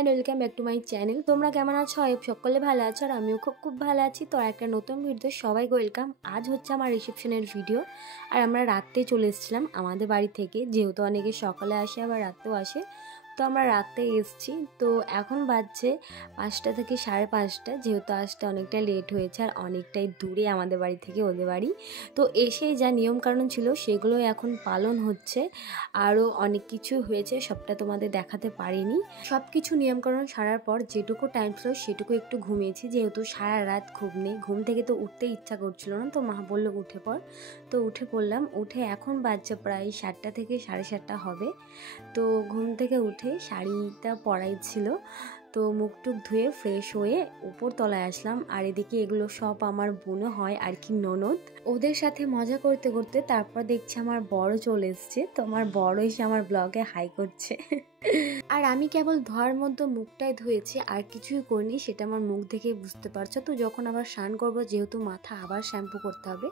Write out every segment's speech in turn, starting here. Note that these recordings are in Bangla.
And welcome back to my channel. তোমরা কেমন আছো? সকলে ভালো আছো আর আমিও খুব ভালো আছি। তো একটা নতুন ভিডিও সবাইকে ওয়েলকাম। আজ হচ্ছে আমার রিসেপশনের ভিডিও আর আমরা রাত্রে চলে এসেছিলাম আমাদের বাড়ি থেকে, যেহেতু অনেকে সকালে আসে আবার রাতেও আসে, তো আমরা রাতে এসেছি। তো এখন বাজছে 5টা থেকে 5:30, যেহেতু আসতে অনেকটা লেট হয়েছে আর অনেকটাই দূরে আমাদের বাড়ি থেকে ওদের বাড়ি। তো এসে যা নিয়মকানুন ছিল সেগুলো এখন পালন হচ্ছে, আরও অনেক কিছু হয়েছে, সবটা তোমাদের দেখাতে পারিনি। সব কিছু নিয়মকানুন সারার পর যেটুকু টাইম ছিল সেটুকু একটু ঘুমিয়েছি, যেহেতু সারা রাত ঘুম নেই, ঘুম থেকে তো উঠতে ইচ্ছা করছিল না। তো মা বললো উঠে পড়, তো উঠে পড়লাম। উঠে এখন বাজছে প্রায় 7টা থেকে 7:30 হবে। তো ঘুম থেকে উঠে শাড়িটা পরাই ছিল, তো মুখ টুক ধুয়ে ফ্রেশ হয়ে উপর তলায় আসলাম। আর এদিকে এগুলো সব আমার বোনও হয় আর কি, ননদ। ওদের সাথে মজা করতে করতে তারপর দেখছি আমার বড় চলে এসছে। তো আমার বড় এসে আমার ব্লগে হাই করছে আর আমি কেবল ধোয়ার মধ্যে মুখটাই ধুয়েছি, আর কিছুই করিনি, সেটা আমার মুখ দেখে বুঝতে পারছো। তো যখন আবার স্নান করবো, যেহেতু মাথা আবার শ্যাম্পু করতে হবে,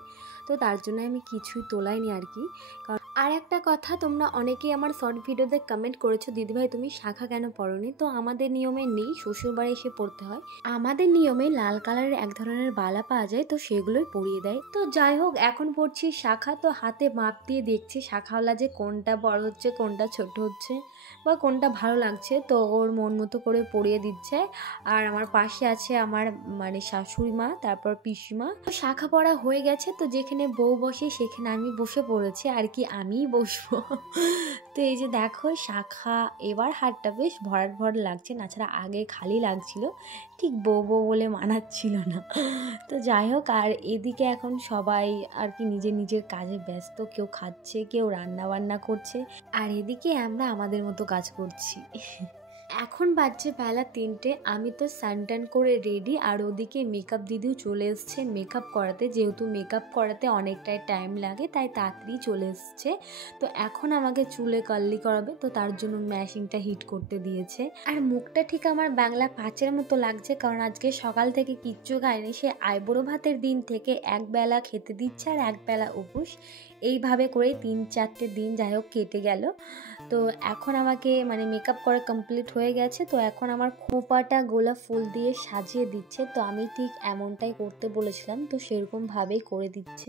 তো তার জন্য আমি কিছুই তোলাইনি আর কি। কারণ আর একটা কথা, তোমরা অনেকেই আমার শর্ট ভিডিওতে কমেন্ট করেছো, দিদিভাই তুমি শাখা কেন পরোনি? তো আমাদের নিয়মে নেই, শ্বশুরবাড়ি এসে পড়তে হয়। আমাদের নিয়মে লাল কালারের এক ধরনের বালা পাওয়া যায়, তো সেগুলোই পরিয়ে দেয়। তো যাই হোক, এখন পড়ছি শাখা। তো হাতে মাপ দিয়ে দেখছি শাখাওয়ালা যে কোনটা বড় হচ্ছে, কোনটা ছোট হচ্ছে, বা কোনটা ভালো লাগছে। তো ওর মন মতো করে পরিয়ে দিচ্ছে। আর আমার পাশে আছে আমার মানে শাশুড়ি মা, তারপর পিসিমা। শাখা পরা হয়ে গেছে, তো যেখানে বউ বসে সেখানে আমি বসে পড়েছি আর কি, আমিই বসবো। তো এই যে দেখো শাখা, এবার হাতটা বেশ ভরাট ভরাট লাগছে, নাছাড়া আগে খালি লাগছিল, ঠিক বউ বউ বলে মানাচ্ছিল না। তো যাই হোক, আর এদিকে এখন সবাই আর কি নিজের নিজের কাজে ব্যস্ত, কেউ খাচ্ছে, কেউ রান্না বান্না করছে, আর এদিকে আমরা আমাদের মতো কাজ করছি। এখন বাজছে বেলা 3টে, আমি তো স্নান করে রেডি, আর ওদিকে মেকআপ দিদিও চলে এসছে মেকআপ করাতে। যেহেতু মেকআপ করাতে অনেকটাই টাইম লাগে, তাই তাড়াতাড়ি চলে এসছে। তো এখন আমাকে চুলে কার্লি করাবে, তো তার জন্য মেশিনটা হিট করতে দিয়েছে। আর মুখটা ঠিক আমার বাংলা 5-এর মতো লাগছে, কারণ আজকে সকাল থেকে কিচ্ছু খায়নি। সে আইবুড়ো ভাতের দিন থেকে একবেলা খেতে দিচ্ছে আর একবেলা উপোস, এইভাবে করে 3-4টে দিন যাই হোক কেটে গেল। তো এখন আমাকে মানে মেকআপ করা কমপ্লিট হয়ে গেছে। তো এখন আমার খোঁপাটা গোলাপ ফুল দিয়ে সাজিয়ে দিচ্ছে। তো আমি ঠিক এমনটাই করতে বলেছিলাম, তো সেরকম ভাবেই করে দিচ্ছে।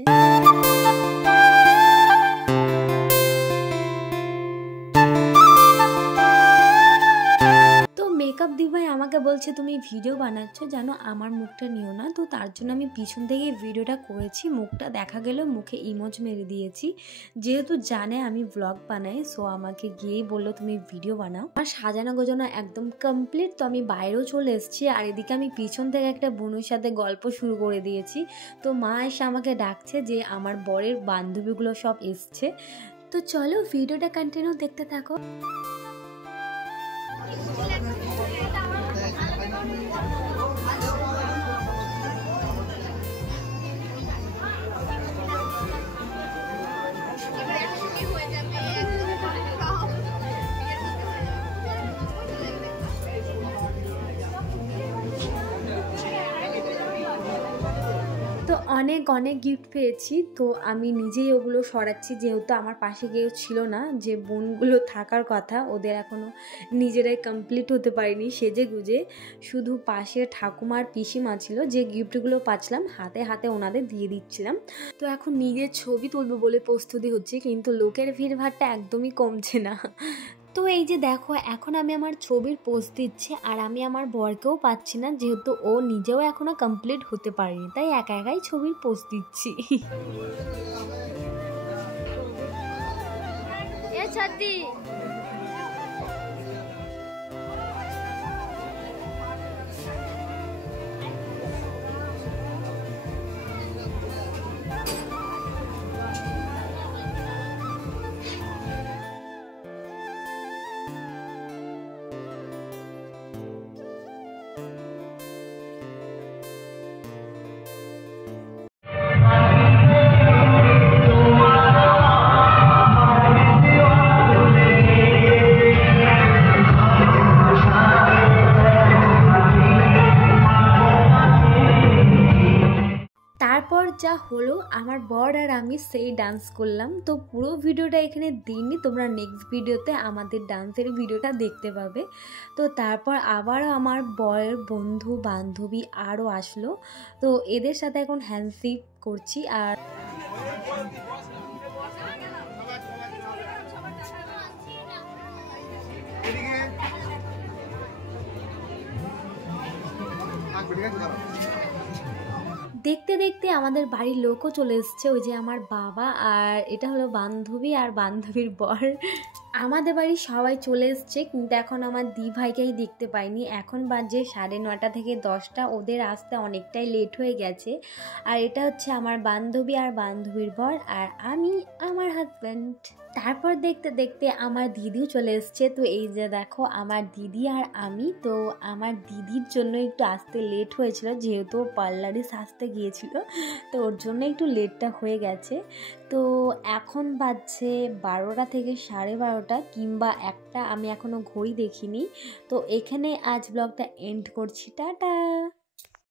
মেকআপ দিভাই আমাকে বলছে তুমি ভিডিও বানাচ্ছ, জানো আমার মুখটা নিও না। তো তার জন্য আমি পিছন থেকে ভিডিওটা করেছি, মুখটা দেখা গেল, মুখে ইমোজ মেরে দিয়েছি। যেহেতু জানে আমি ব্লগ বানাই, সো আমাকে গিয়েই বললো তুমি ভিডিও বানাও। আমার সাজানো গোজানো একদম কমপ্লিট। তো আমি বাইরেও চলে এসেছি, আর এদিকে আমি পিছন থেকে একটা বোনের সাথে গল্প শুরু করে দিয়েছি। তো মা এসে আমাকে ডাকছে যে আমার বরের বান্ধবীগুলো সব এসছে। তো চলো ভিডিওটা কন্টিনিউ দেখতে থাকো। তো অনেক অনেক গিফট পেয়েছি, তো আমি নিজেই ওগুলো সরাচ্ছি, যেহেতু আমার পাশে কেউ ছিল না। যে বোনগুলো থাকার কথা, ওদের এখনও নিজেরাই কমপ্লিট হতে পারিনি সেজে গুজে, শুধু পাশে ঠাকুমার পিসিমা ছিল, যে গিফটগুলো পাচ্ছিলাম হাতে হাতে ওনাদের দিয়ে দিচ্ছিলাম। তো এখন নিজের ছবি তুলবো বলে প্রস্তুতি হচ্ছে, কিন্তু লোকের ভিড়ভাড়টা একদমই কমছে না। তো এই যে দেখো, এখন আমি আমার ছবির পোস্ট দিচ্ছি, আর আমি আমার বরকেও পাচ্ছি না, যেহেতু ও নিজেও এখনো কমপ্লিট হতে পারেনি, তাই একা একাই ছবির পোস্ট দিচ্ছি। যা হলো আমার বর আর আমি সেই ডান্স করলাম। তো পুরো ভিডিওটা এখানে দিইনি, তোমরা নেক্সট ভিডিওতে আমাদের ডান্সের ভিডিওটা দেখতে পাবে। তো তারপর আবারও আমার বরের বন্ধু বান্ধবী আরও আসলো, তো এদের সাথে এখন হ্যান্ডশেক করছি। আর দেখতে দেখতে আমাদের বাড়ির লোকও চলে এসছে, ওই যে আমার বাবা আর এটা হলো বান্ধবী আর বান্ধবীর বর। আমাদের বাড়ির সবাই চলে এসছে, কিন্তু এখন আমার দি ভাইকেই দেখতে পাইনি। এখন বাজে 9:30 থেকে 10টা, ওদের আসতে অনেকটাই লেট হয়ে গেছে। আর এটা হচ্ছে আমার বান্ধবী আর বান্ধবীর বর, আর আমি আমার হাজব্যান্ড। তারপর দেখতে দেখতে আমার দিদিও চলে এসছে। তো এই যে দেখো আমার দিদি আর আমি। তো আমার দিদির জন্য একটু আসতে লেট হয়েছিল, যেহেতু পার্লারে সাজতে গিয়েছিল, তো ওর জন্য একটু লেটটা হয়ে গেছে। তো এখন বাজছে 12টা থেকে 12:30 কিংবা 1টা, আমি এখনও ঘড়ি দেখিনি। তো এখানে আজ ব্লগটা এন্ড করছি, টাটা।